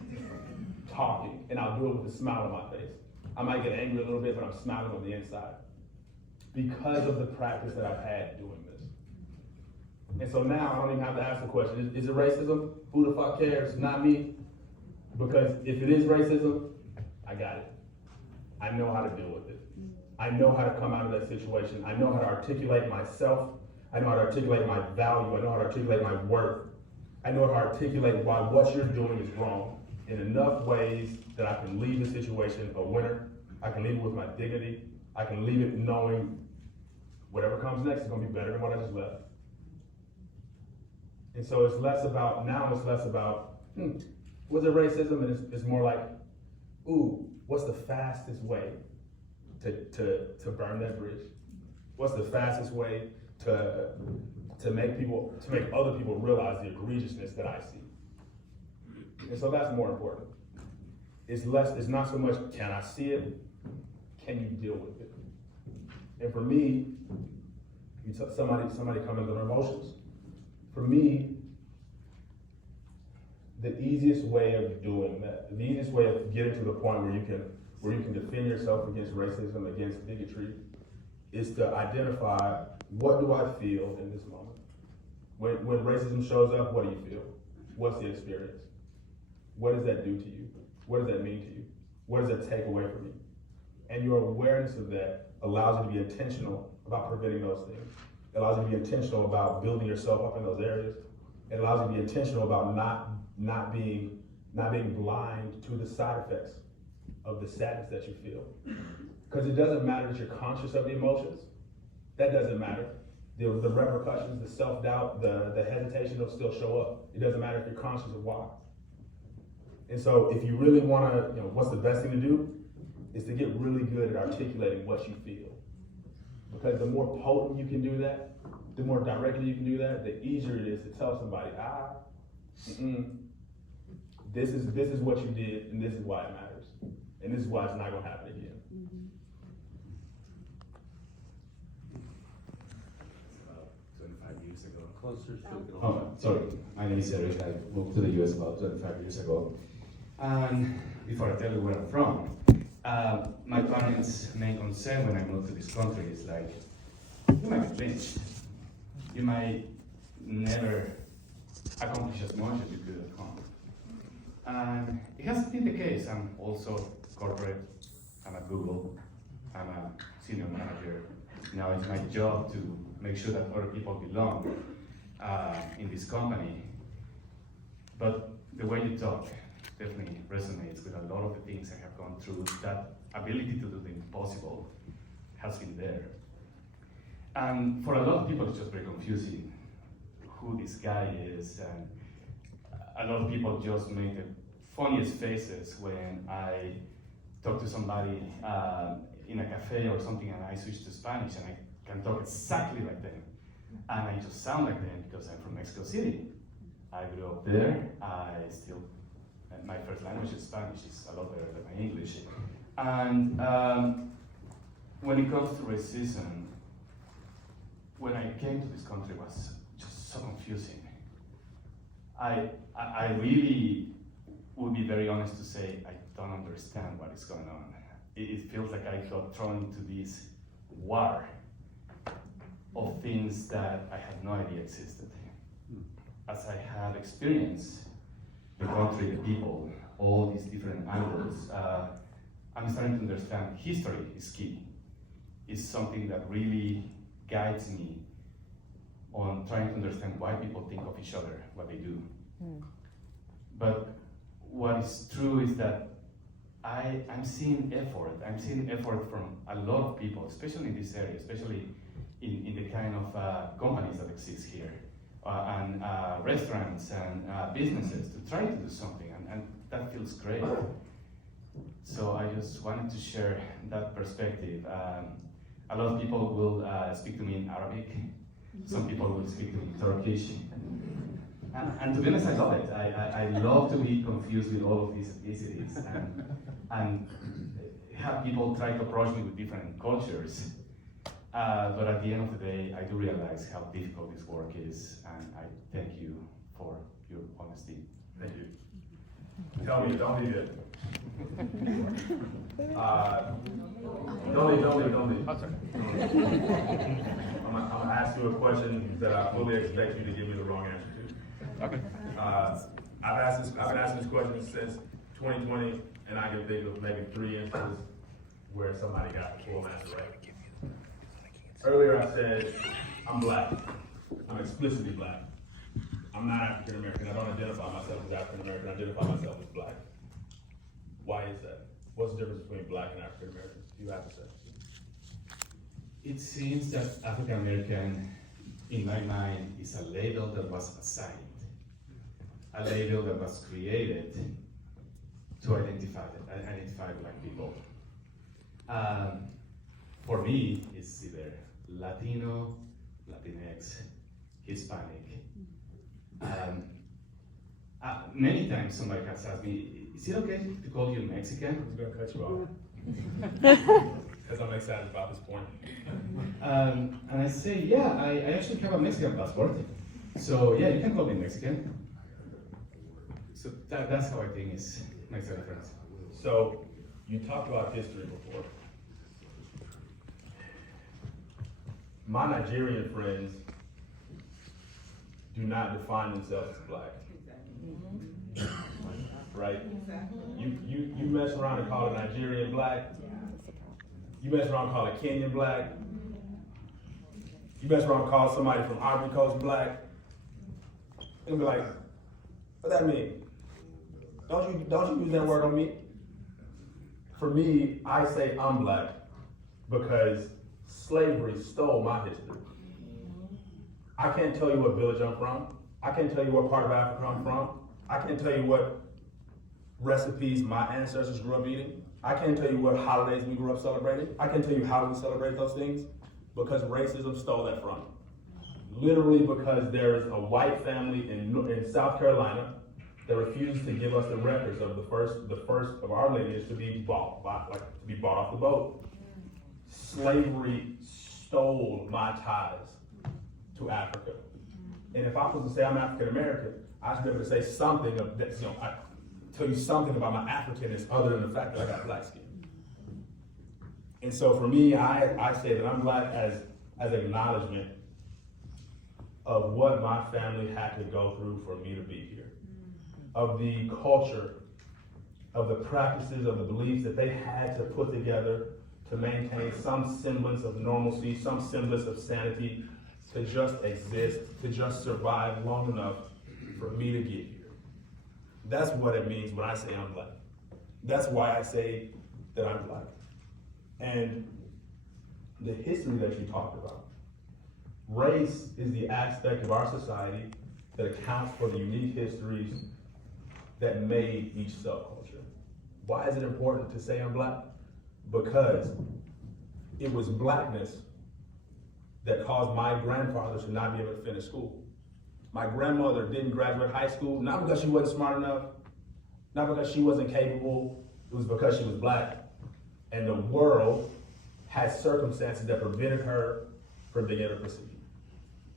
talking, and I'll do it with a smile on my face. I might get angry a little bit, but I'm smiling on the inside because of the practice that I've had doing this. And so now I don't even have to ask the question, is it racism? Who the fuck cares? Not me. Because if it is racism, I got it. I know how to deal with it. I know how to come out of that situation. I know how to articulate myself. I know how to articulate my value. I know how to articulate my worth. I know how to articulate why what you're doing is wrong in enough ways that I can leave the situation a winner. I can leave it with my dignity. I can leave it knowing whatever comes next is gonna be better than what I just left. And so it's less about, was it racism? And it's more like, ooh, what's the fastest way to burn that bridge? What's the fastest way to make other people realize the egregiousness that I see? And so that's more important. It's not so much, can I see it? Can you deal with it? And for me, somebody come into their emotions. For me, the easiest way of doing that, the easiest way of getting to the point where you can defend yourself against racism, against bigotry, is to identify, what do I feel in this moment? When racism shows up, what do you feel? What's the experience? What does that do to you? What does that mean to you? What does that take away from you? And your awareness of that allows you to be intentional about preventing those things. It allows you to be intentional about building yourself up in those areas. It allows you to be intentional about not being blind to the side effects of the sadness that you feel. Because it doesn't matter that you're conscious of the emotions. That doesn't matter. The repercussions, the self-doubt, the hesitation will still show up. It doesn't matter if you're conscious of why. And so if you really want to, what's the best thing to do? Is to get really good at articulating what you feel. Because the more potent you can do that, the more directly you can do that, the easier it is to tell somebody, this is what you did, and this is why it matters. And this is why it's not going to happen again. About 25 years ago. Closer to the Oh, sorry. My name is Eric. I moved to the US about 25 years ago. And before I tell you where I'm from, my parents' main concern when I moved to this country is like, you might be lynched. You might never accomplish as much as you could at home. And it hasn't been the case. I'm also corporate. I'm at Google. I'm a senior manager. Now it's my job to make sure that other people belong in this company. But the way you talk definitely resonates with a lot of the things I have gone through. That ability to do the impossible has been there. And for a lot of people, it's just very confusing who this guy is. And a lot of people just make the funniest faces when I talk to somebody in a cafe or something and I switch to Spanish and I can talk exactly like them. And I just sound like them because I'm from Mexico City. I grew up there. My first language is Spanish. It's a lot better than my English. And when it comes to racism, when I came to this country, it was just so confusing. I really would be very honest to say I don't understand what is going on. It feels like I got thrown into this war of things that I had no idea existed. As I have experienced the country, the people, all these different angles, I'm starting to understand history is key. It's something that really guides me on trying to understand why people think of each other, what they do. But what is true is that I'm seeing effort. I'm seeing effort from a lot of people, especially in this area, especially in the kind of companies that exist here, and restaurants and businesses to try to do something, and that feels great. So I just wanted to share that perspective. A lot of people will speak to me in Arabic. Some people will speak to me in Turkish. And to be honest, I love it. I love to be confused with all of these ethnicities and have people try to approach me with different cultures. But at the end of the day, I do realize how difficult this work is, and I thank you for your honesty. Thank you. Tell me, don't leave it. Don't leave. Oh, sorry. I'm gonna ask you a question that I fully expect you to give me the wrong answer to. Okay. I've been asking this question since 2020, and I can think of maybe 3 instances where somebody got the full answer right. Earlier I said, I'm black. I'm explicitly black. I'm not African American. I don't identify myself as African American. I identify myself as black. Why is that? What's the difference between black and African American? You have to say. It seems that African American, in my mind, is a label that was assigned, a label that was created to identify black people. For me, it's either Latino, Latinx, Hispanic. Many times somebody has asked me, is it okay to call you Mexican? I'm gonna cut you off. Because I'm excited about this point. And I say, yeah, I actually have a Mexican passport. So yeah, you can call me Mexican. So that's how I think makes a difference. So, you talked about history before. My Nigerian friends do not define themselves as black. Right? You mess around and call a Nigerian black. You mess around and call a Kenyan black. You mess around and call somebody from Ivory Coast black. They'll be like, what that mean? Don't you use that word on me? For me, I say I'm black because slavery stole my history. I can't tell you what village I'm from. I can't tell you what part of Africa I'm from. I can't tell you what recipes my ancestors grew up eating. I can't tell you what holidays we grew up celebrating. I can't tell you how we celebrate those things because racism stole that from me. Literally because there is a white family in South Carolina that refuses to give us the records of the first of our lineage to be bought off the boat. Slavery stole my ties to Africa. And if I was to say I'm African American, I should be able to say something of that, tell you something about my Africanness other than the fact that I got black skin. And so for me, I say that I'm black as acknowledgement of what my family had to go through for me to be here. Of the culture, of the practices, of the beliefs that they had to put together to maintain some semblance of normalcy, some semblance of sanity, to just exist, to just survive long enough for me to get here. That's what it means when I say I'm black. That's why I say that I'm black. And the history that you talked about, race is the aspect of our society that accounts for the unique histories that made each subculture. Why is it important to say I'm black? Because it was blackness that caused my grandfather to not be able to finish school. My grandmother didn't graduate high school, not because she wasn't smart enough, not because she wasn't capable, it was because she was black. And the world had circumstances that prevented her from being able to proceed.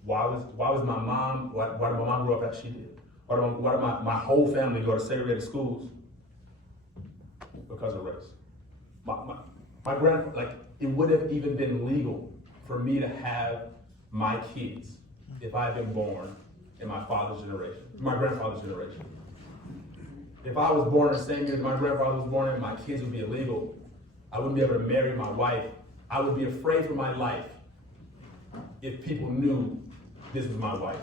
Why did my mom grow up as she did? Why did my whole family go to segregated schools? Because of race. My grandpa, it would have even been legal for me to have my kids if I had been born in my father's generation, my grandfather's generation. If I was born in the same year as my grandfather was born in, my kids would be illegal. I wouldn't be able to marry my wife. I would be afraid for my life if people knew this was my wife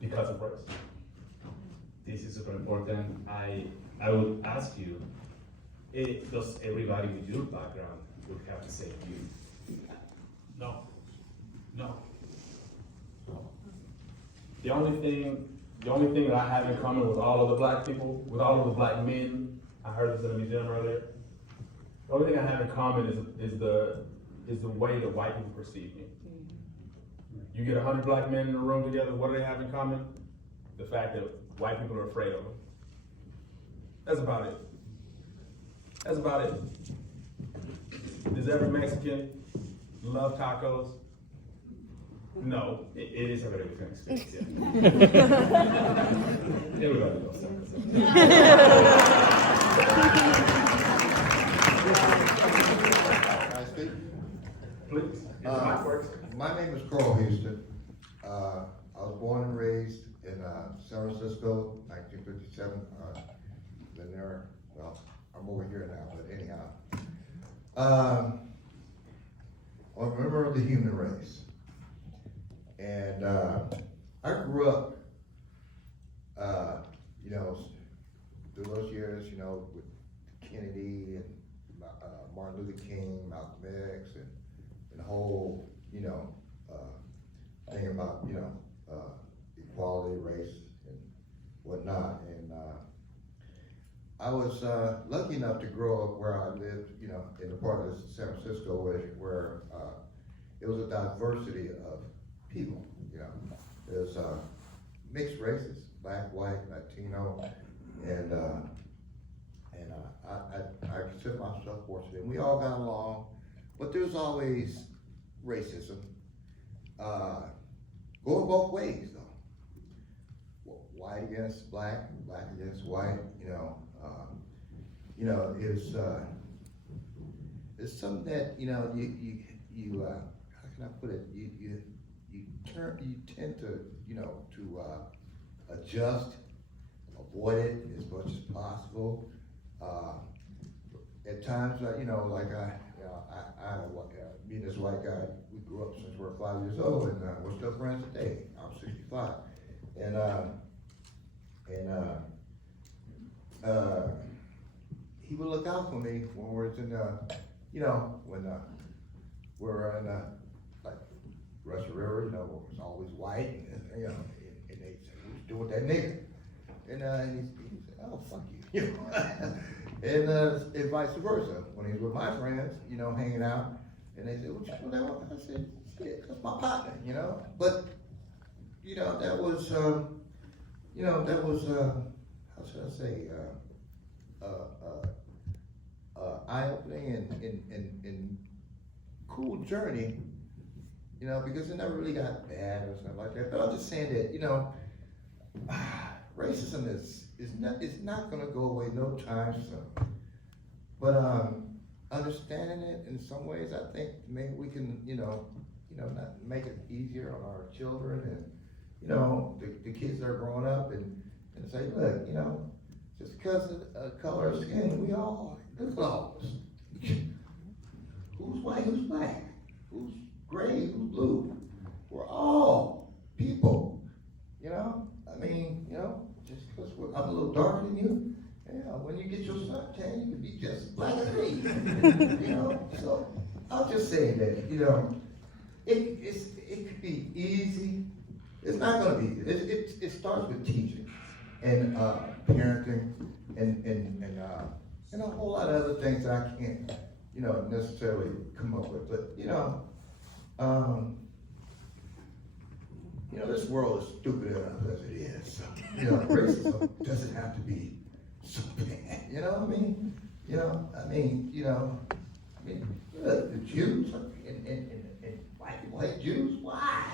because of race. This is super important. I would ask you, does everybody with your background would have the same view? No. The only thing that I have in common with all of the black people, with all of the black men, I heard this in the museum earlier. The only thing I have in common is the way that white people perceive me. You get 100 black men in a room together, what do they have in common? The fact that white people are afraid of them. That's about it. Does every Mexican love tacos. No, It is a very different experience, yeah. Everybody loves tacos. Can I speak? please. If the mic works. My name is Carl Houston. I was born and raised in San Francisco, 1957. Been there, well, I'm over here now, but anyhow. I'm a member of the human race. And I grew up, you know, through those years, you know, with Kennedy and Martin Luther King, Malcolm X, and the whole, you know, thing about, you know, equality, race, and whatnot. And I was lucky enough to grow up where I lived, you know, in the part of San Francisco where it was a diversity of people, you know. There's mixed races, black, white, Latino, and I consider myself fortunate. We all got along, but there's always racism. Going both ways, though. White against black, black against white. It's something that you know you how can I put it? You tend to adjust, avoid it as much as possible. At times, me and this white guy, we grew up since we were 5 years old, and we're still friends today. I'm 65, and he would look out for me when we were in, when we're in like Russian River, you know, where it's always white, and they said, "What you doing with that nigga?" And he said, "Oh, fuck you," you know. And vice versa. When he's with my friends, you know, hanging out, and they said, "What you doing that?" I said, "Shit, that's my partner," you know. But you know, that was how should I say, eye-opening and cool journey, you know, because it never really got bad or something like that. But I'm just saying that, you know, racism is not gonna go away no time soon. But understanding it in some ways, I think maybe we can, not make it easier on our children and, you know, the kids that are growing up and say, look, you know, just because of color of skin, we all look at all of us. Who's white, who's black, who's gray, who's blue? We're all people, you know? I mean, you know, just because I'm a little darker than you, yeah, when you get your suntan, you can be just as black as me, you know? So I'm just saying that, you know, it could be easy. It's not gonna be. It starts with teaching and parenting and a whole lot of other things that I can't, you know, necessarily come up with. But you know, this world is stupid enough as it is. So, you know, racism doesn't have to be so bad. You know what I mean? The Jews and white Jews. Why?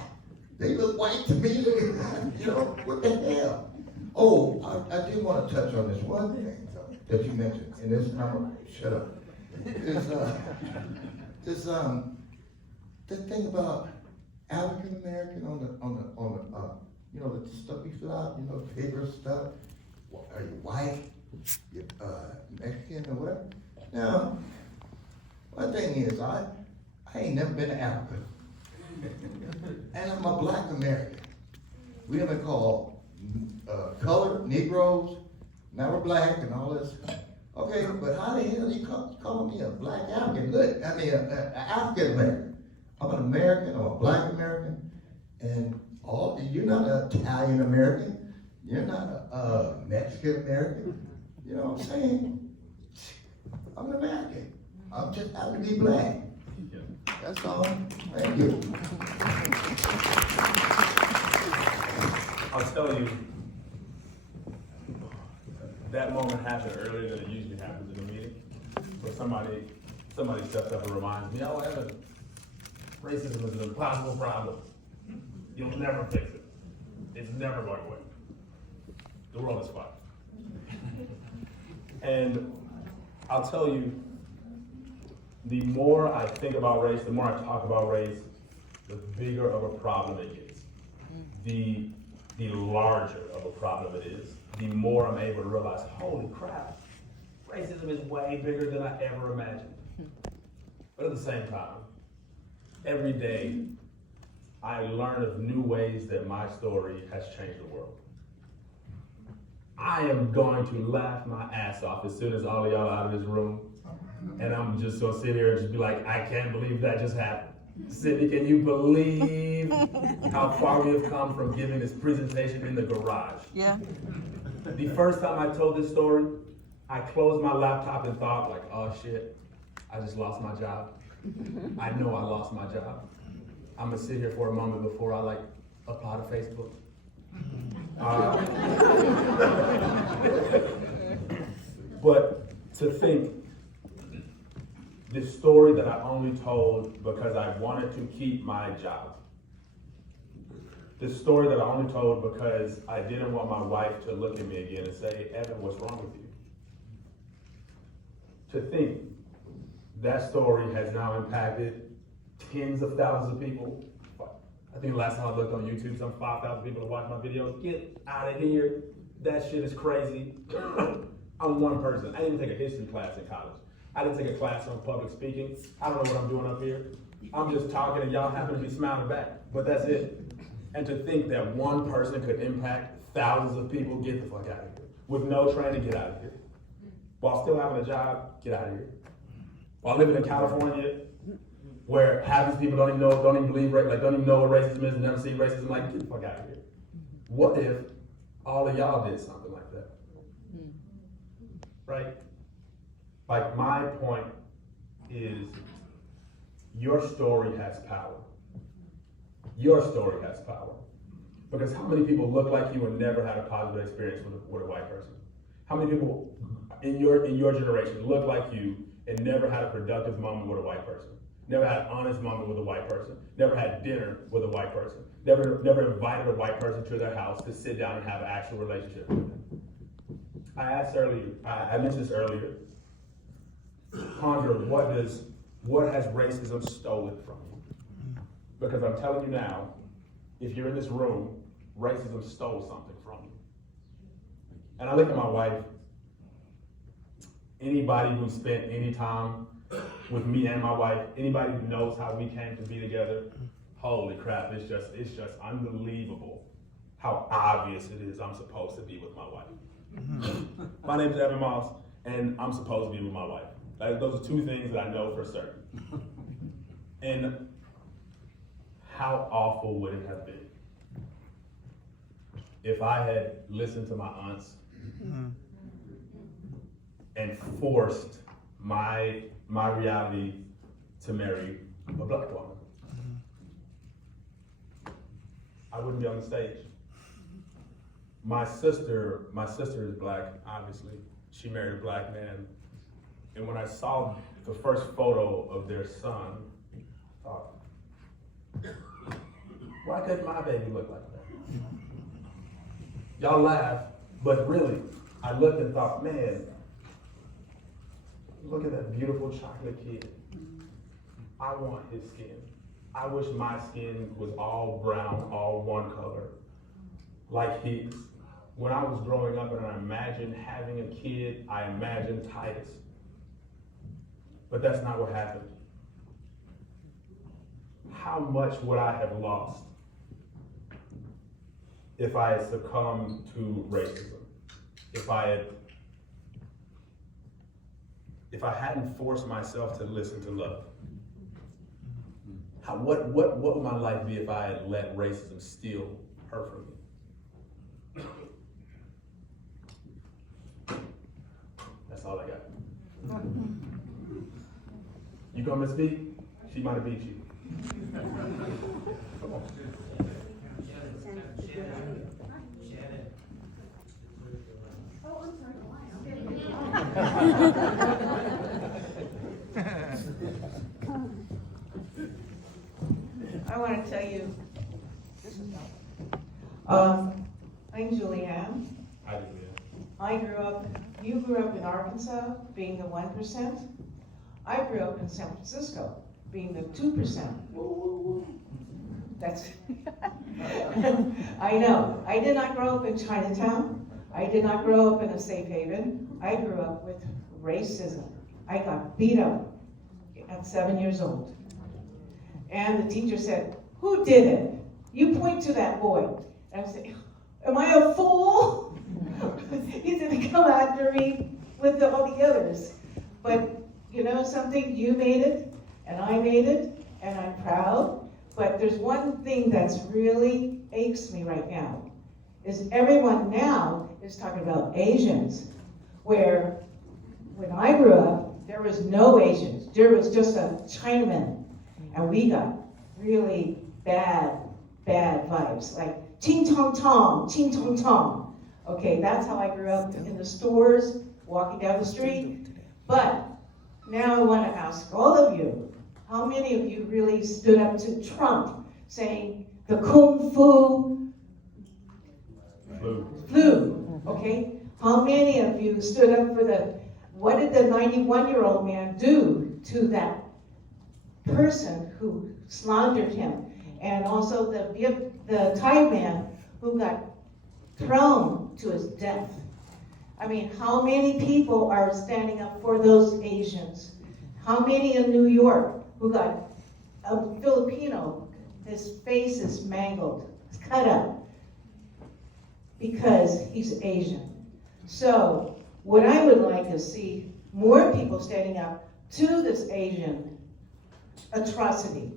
They look white to me. You know, what the hell? Oh, I did want to touch on this one thing that you mentioned, and this number, shut up. The thing about African American on the you know, the stuff you fill out, you know, paper stuff. Are you white? You Mexican or whatever? Now, one thing is, I ain't never been to Africa. And I'm a black American. We have been called colored, Negroes, now we're black and all this. Okay, but how the hell you call me a black African? Look, I mean, an African American. I'm an American, I'm a black American, and you're not an Italian American, you're not a Mexican American. You know what I'm saying? I'm an American. I'm just happy to be black. That's all. Thank you. I'll tell you, that moment happened earlier than it usually happens in a meeting. But somebody steps up and reminds me, oh, Evan, Racism is an impossible problem. You'll never fix it. It's never going away. The world is fucked. And I'll tell you, the more I think about race, the more I talk about race, the bigger of a problem it gets. The larger of a problem it is, the more I'm able to realize, holy crap, racism is way bigger than I ever imagined. But at the same time, every day I learn of new ways that my story has changed the world. I am going to laugh my ass off as soon as all of y'all are out of this room. And I'm just gonna sit here and just be like, I can't believe that just happened. Sydney, can you believe how far we have come from giving this presentation in the garage? Yeah. The first time I told this story, I closed my laptop and thought like, oh shit, I just lost my job. I know I lost my job. I'm gonna sit here for a moment before I like apply to Facebook. But to think, this story that I only told because I wanted to keep my job. This story that I only told because I didn't want my wife to look at me again and say, Evan, what's wrong with you? To think that story has now impacted tens of thousands of people. I think the last time I looked on YouTube, some 5,000 people have watched my videos. Get out of here. That shit is crazy. I'm one person. I didn't take a history class in college. I didn't take a class on public speaking. I don't know what I'm doing up here. I'm just talking and y'all happen to be smiling back, but that's it. And to think that one person could impact thousands of people, get the fuck out of here. With no training, get out of here. While still having a job, get out of here. While living in California, where half these people don't even believe, like don't even know what racism is and never see racism, like get the fuck out of here. What if all of y'all did something like that? Right? Like my point is, your story has power. Your story has power. Because how many people look like you and never had a positive experience with a white person? How many people in your generation look like you and never had a productive moment with a white person? Never had an honest moment with a white person? Never had dinner with a white person? Never invited a white person to their house to sit down and have an actual relationship with them? I asked earlier, I mentioned this earlier. Ponder, what has racism stolen from you? Because I'm telling you now, if you're in this room, racism stole something from you. And I look at my wife. Anybody who spent any time with me and my wife, anybody who knows how we came to be together, holy crap, it's just unbelievable how obvious it is I'm supposed to be with my wife. My name is Evan Moss, and I'm supposed to be with my wife. Like, those are two things that I know for certain. And how awful would it have been if I had listened to my aunts and forced my reality to marry a black woman? I wouldn't be on the stage. My sister is black, obviously. She married a black man. And when I saw the first photo of their son, I thought, why couldn't my baby look like that? Y'all laugh, but really, I looked and thought, man, look at that beautiful chocolate kid. I want his skin. I wish my skin was all brown, all one color, like his. When I was growing up and I imagined having a kid, I imagined Titus. But that's not what happened. How much would I have lost if I had succumbed to racism? If I hadn't forced myself to listen to love? What would my life be if I had let racism steal her from me? That's all I got. You come and speak, she might have beat you. Come on. Oh, I'm sorry, why? I want to tell you, I'm Julianne. I do, I grew up, you grew up in Arkansas, being the 1%. I grew up in San Francisco, being the 2%. That's, I know. I did not grow up in Chinatown. I did not grow up in a safe haven. I grew up with racism. I got beat up at 7 years old. And the teacher said, "Who did it?" You point to that boy. And I said, "Am I a fool?" He's gonna come after me with all the others. But you know something? You made it, and I made it, and I'm proud. But there's one thing that's really aches me right now, is everyone now is talking about Asians, where when I grew up, there was no Asians. There was just a Chinaman, and we got really bad vibes, like ching tong tong, ching tong tong. Okay, that's how I grew up in the stores, walking down the street. But now I want to ask all of you, how many of you really stood up to Trump saying the kung fu flu? Okay, how many of you stood up for what did the 91-year-old man do to that person who slandered him? And also the Thai man who got thrown to his death. I mean, how many people are standing up for those Asians? How many in New York who got a Filipino, his face is mangled, cut up, because he's Asian? So what I would like to see more people standing up to this Asian atrocity,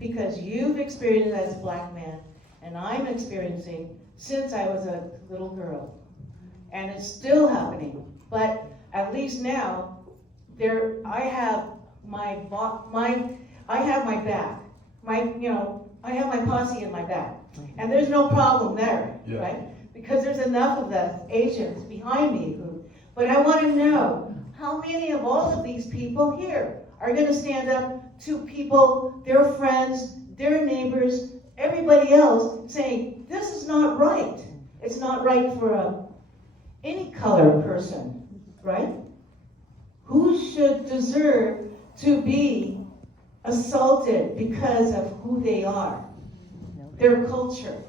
because you've experienced it as a black man, and I'm experiencing since I was a little girl. And it's still happening, but at least now, I have my back. I have my posse in my back, and there's no problem there, right? Because there's enough of the Asians behind me. But I want to know how many of all of these people here are going to stand up to people, their friends, their neighbors, everybody else, saying this is not right. It's not right for any color person, right? Who should deserve to be assaulted because of who they are, their culture?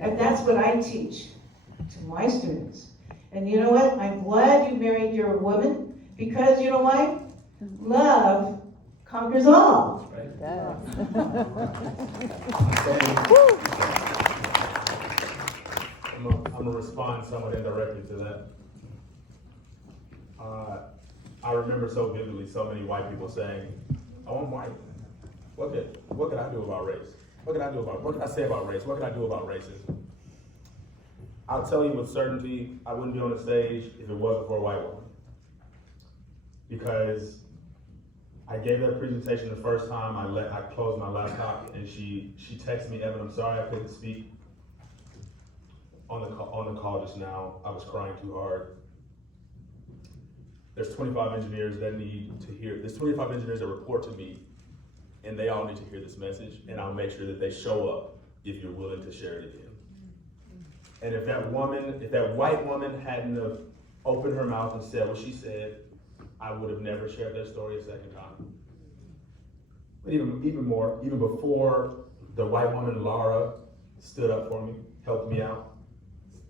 And that's what I teach to my students. And you know what? I'm glad you married your woman, because you know why? Love conquers all. I'm gonna respond somewhat indirectly to that. I remember so vividly so many white people saying, "Oh, I'm white. What could I do about race? What can I say about race? What can I do about racism?" I'll tell you with certainty, I wouldn't be on the stage if it wasn't for a white woman. Because I gave that presentation the first time, I closed my laptop, and she texted me, "Evan, I'm sorry I couldn't speak on the call just now. I was crying too hard. There's 25 engineers that need to hear, there's 25 engineers that report to me, and they all need to hear this message, and I'll make sure that they show up if you're willing to share it again." And if that white woman hadn't have opened her mouth and said what she said, I would have never shared that story a second time. But even more, even before the white woman Laura stood up for me, helped me out,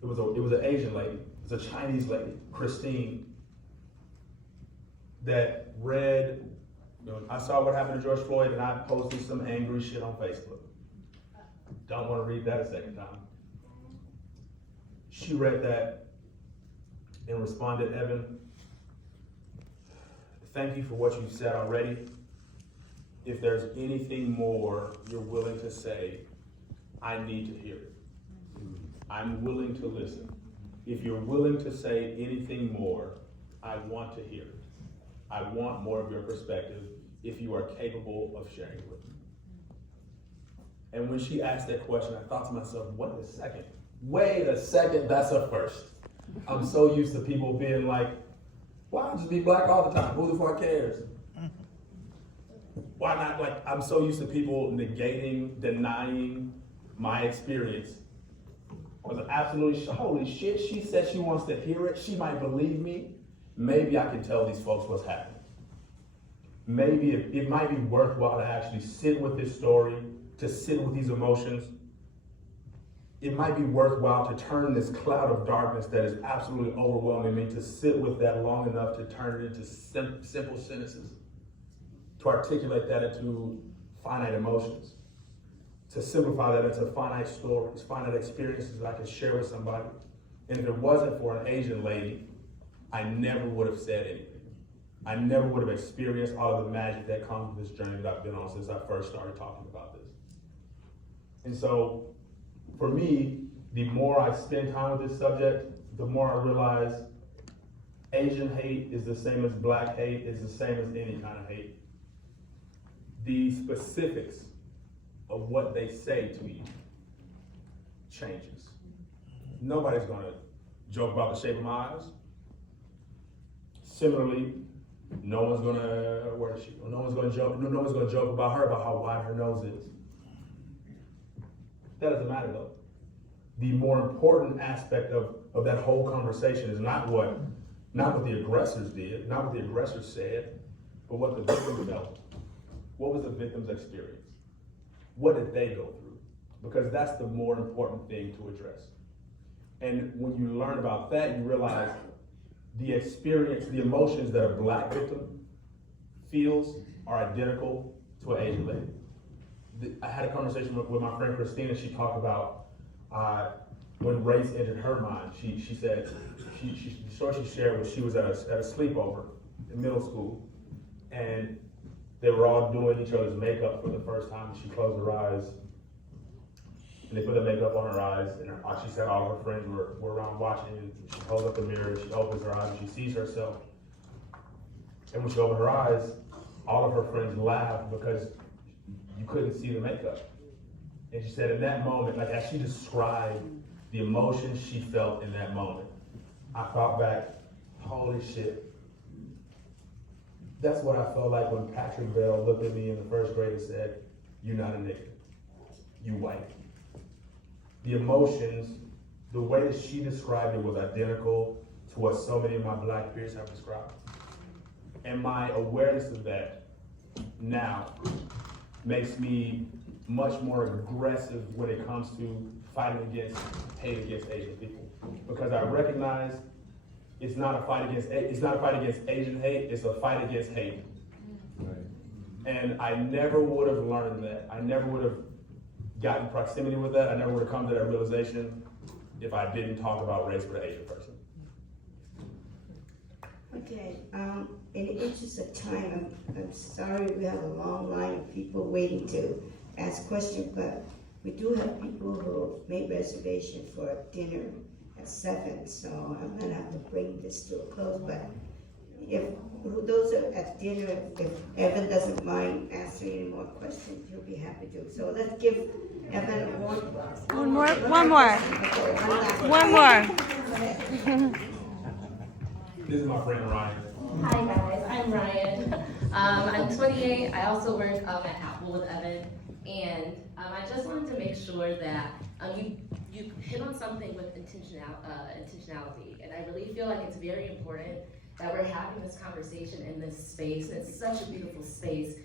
it was an Asian lady, it was a Chinese lady, Christine, that read, I saw what happened to George Floyd, and I posted some angry shit on Facebook. Don't want to read that a second time. She read that and responded, "Evan, thank you for what you've said already. If there's anything more you're willing to say, I need to hear it. I'm willing to listen. If you're willing to say anything more, I want to hear it. I want more of your perspective if you are capable of sharing it with me." And when she asked that question, I thought to myself, wait a second, that's a first. I'm so used to people being like, "Well, I'll just be black all the time. Who the fuck cares?" why not, like, I'm so used to people negating, denying my experience. I was absolutely, holy shit, she said she wants to hear it, she might believe me. Maybe I can tell these folks what's happening. Maybe it might be worthwhile to actually sit with this story, to sit with these emotions. It might be worthwhile to turn this cloud of darkness that is absolutely overwhelming me, to sit with that long enough to turn it into simple sentences, to articulate that into finite emotions, to simplify that into finite stories, finite experiences that I can share with somebody. And if it wasn't for an Asian lady, I never would have said anything. I never would have experienced all of the magic that comes with this journey that I've been on since I first started talking about this. And so, for me, the more I spend time with this subject, the more I realize Asian hate is the same as black hate, is the same as any kind of hate. The specifics of what they say to you changes. Nobody's gonna joke about the shape of my eyes. Similarly, no one's gonna, where is she? No one's gonna joke about her, about how wide her nose is. That doesn't matter though. The more important aspect of that whole conversation is not what the aggressors did, not what the aggressors said, but what the victim felt. What was the victim's experience? What did they go through? Because that's the more important thing to address. And when you learn about that, you realize the experience, the emotions that a black victim feels are identical to an Asian lady. I had a conversation with my friend Christina. She talked about when race entered her mind. She said, the story she shared was she was at a sleepover in middle school, and they were all doing each other's makeup for the first time, and she closed her eyes, and they put the makeup on her eyes, and she said all of her friends were around watching, and she holds up the mirror, she opens her eyes, and she sees herself. And when she opened her eyes, all of her friends laughed because you couldn't see the makeup. And she said in that moment, like as she described the emotions she felt in that moment, I thought back, holy shit. That's what I felt like when Patrick Bell looked at me in the first grade and said, "You're not a nigga, you white." The emotions, the way that she described it was identical to what so many of my black peers have described. And my awareness of that now makes me much more aggressive when it comes to fighting against hate against Asian people. Because I recognize it's not a fight against Asian hate, it's a fight against hate. Right. And I never would have learned that. I never would have gotten proximity with that. I never would have come to that realization if I didn't talk about race with an Asian person. Okay, in the interest of time, I'm sorry we have a long line of people waiting to ask questions, but we do have people who made reservations for dinner at 7, so I'm gonna have to bring this to a close, but if those are at dinner, if Evan doesn't mind answering any more questions, he'll be happy to. So let's give Evan One more. This is my friend Ryan. Hi guys, I'm Ryan. I'm 28. I also work at Apple with Evan, and I just wanted to make sure that you hit on something with intentionality, and I really feel like it's very important that we're having this conversation in this space. It's such a beautiful space,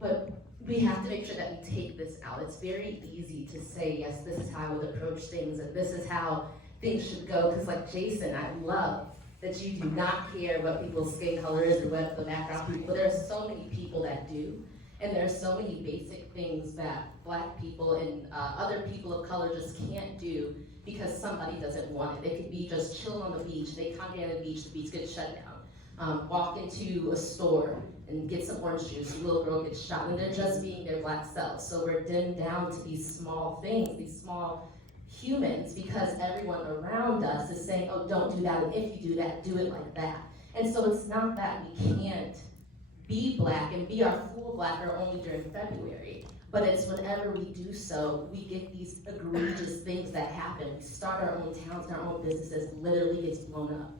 but we have to make sure that we take this out. It's very easy to say, yes, this is how I would approach things, and this is how things should go, because like Jason, I love that you do not care what people's skin color is or what the background people, but there are so many people that do. And there are so many basic things that Black people and other people of color just can't do because somebody doesn't want it. It could be just chilling on the beach, they congregate on the beach gets shut down. Walk into a store and get some orange juice, a little girl gets shot, and they're just being their Black selves. So we're dimmed down to these small things, these small humans, because everyone around us is saying, oh, don't do that, and if you do that, do it like that. And so it's not that we can't be Black and be our full Black or only during February, but it's whenever we do so, we get these egregious things that happen. We start our own towns and our own businesses, literally gets blown up.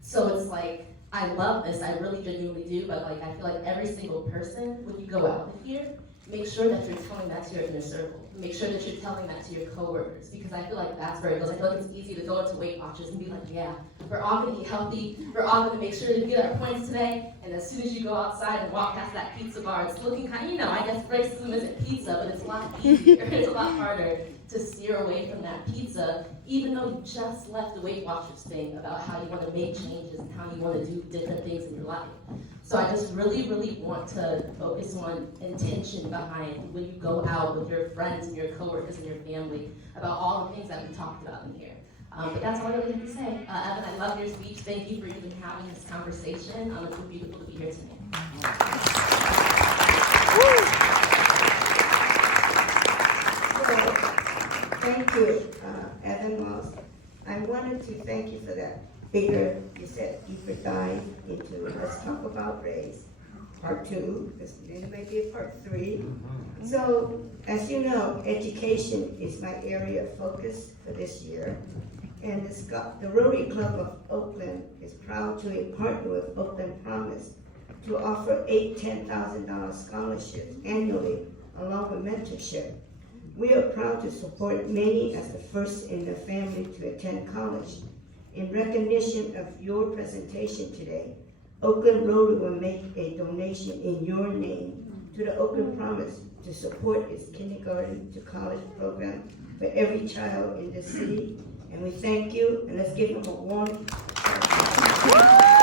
So it's like, I love this, I really genuinely do, but like, I feel like every single person, when you go out of here, make sure that you're telling that to your inner circle. Make sure that you're telling that to your coworkers, because I feel like that's where it goes. I feel like it's easy to go into Weight Watchers and be like, yeah, we're all gonna eat healthy, we're all gonna make sure to get our points today, and as soon as you go outside and walk past that pizza bar, it's looking kind of, I guess racism isn't pizza, but it's a lot easier, it's a lot harder to steer away from that pizza, even though you just left the Weight Watchers thing about how you want to make changes and how you want to do different things in your life. So I just really, really want to focus on intention behind when you go out with your friends and your coworkers and your family about all the things that we talked about in here. But that's all I really have to say. Evan, I love your speech. Thank you for even having this conversation. It's been beautiful to be here tonight. Thank you, EvanMoss. I wanted to thank you for that bigger, you said, deeper dive into Let's Talk About Race, part 2, this may be a part 3. So, as you know, education is my area of focus for this year. And the Rotary Club of Oakland is proud to partner with Oakland Promise to offer 8 $10,000 scholarships annually along with mentorship. We are proud to support many as the first in their family to attend college. In recognition of your presentation today, Oakland Rotary will make a donation in your name to the Oakland Promise to support its kindergarten to college program for every child in the city. And we thank you, and let's give them a warm applause.